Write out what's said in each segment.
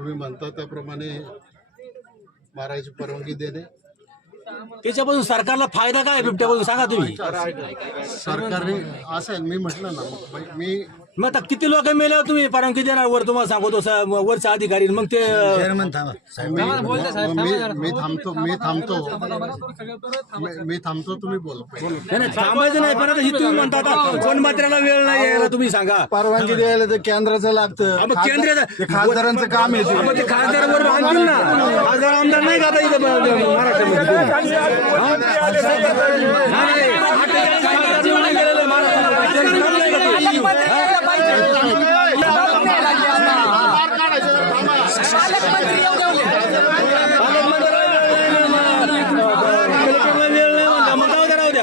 तुम्ही म्हणता त्याप्रमाणे मारायची परवानगी देणे. त्याच्यापासून सरकारला फायदा काय बिबट्यापासून? सांगा तुम्ही. सरकारने असं आहे मी म्हटलं ना मी मग आता किती लोक मेल्यावर तुम्ही परवानगी देणार? वर तुम्हाला सांगतो स- वरचे अधिकारी. मग ते मी मी- मी थांबतो मी थांबतो. मी- मी थांबतो तुम्ही बोला. नाही नाही, थांबायचं नाही परत ही तुम्ही म्हणता आता. वनमात्र्याला वेळ नाही यायला तुम्ही सांगा. परवानगी द्यायला तर केंद्राचं हा, लागतं मग ते खासदारांचं काम आहे ते. मग ते आणतील ना. खासदार आमदार नाही का आता इथं महाराष्ट्रामध्ये हा? नाही, अठ्ठेचाळीस खासदार निवडून गेलेले महाराष्ट्रामध्ये. त्यांचं काम नाही का ते? कलेक्टरला वेळ नाही म्हणता, मग जाऊ द्या, राहू द्या.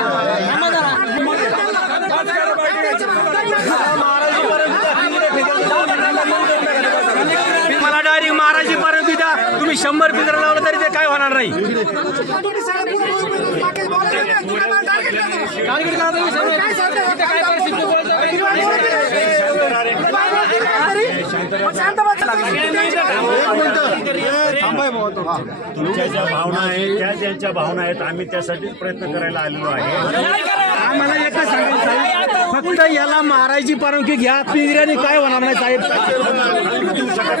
महाराजी परत द्या तुम्ही शंभर पिंजरा लावलं तरी ते काय होणार नाही तुमच्या ज्या भावना आहेत त्या ज्यांच्या भावना आहेत आम्ही त्यासाठीच प्रयत्न करायला आलेलो आहे आम्हाला एकच सांगायचं साहेब फक्त याला मारायची परवानगी घ्या पिंजऱ्याने काय होणार नाही साहेब हा,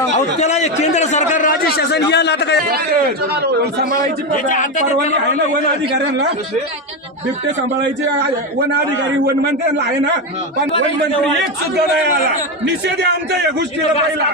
अहो, त्याला हे केंद्र सरकार राज्य शासन यायला आता काय सांभाळायची परवानगी आहे ना वन अधिकाऱ्यांना? बिबटे सांभाळायचे वन अधिकारी वन मंत्र्यांना आहे ना? पण वन मंत्री एक सुद्धा नाही आला. निषेध आहे आमचा या गोष्टीला पाहिला.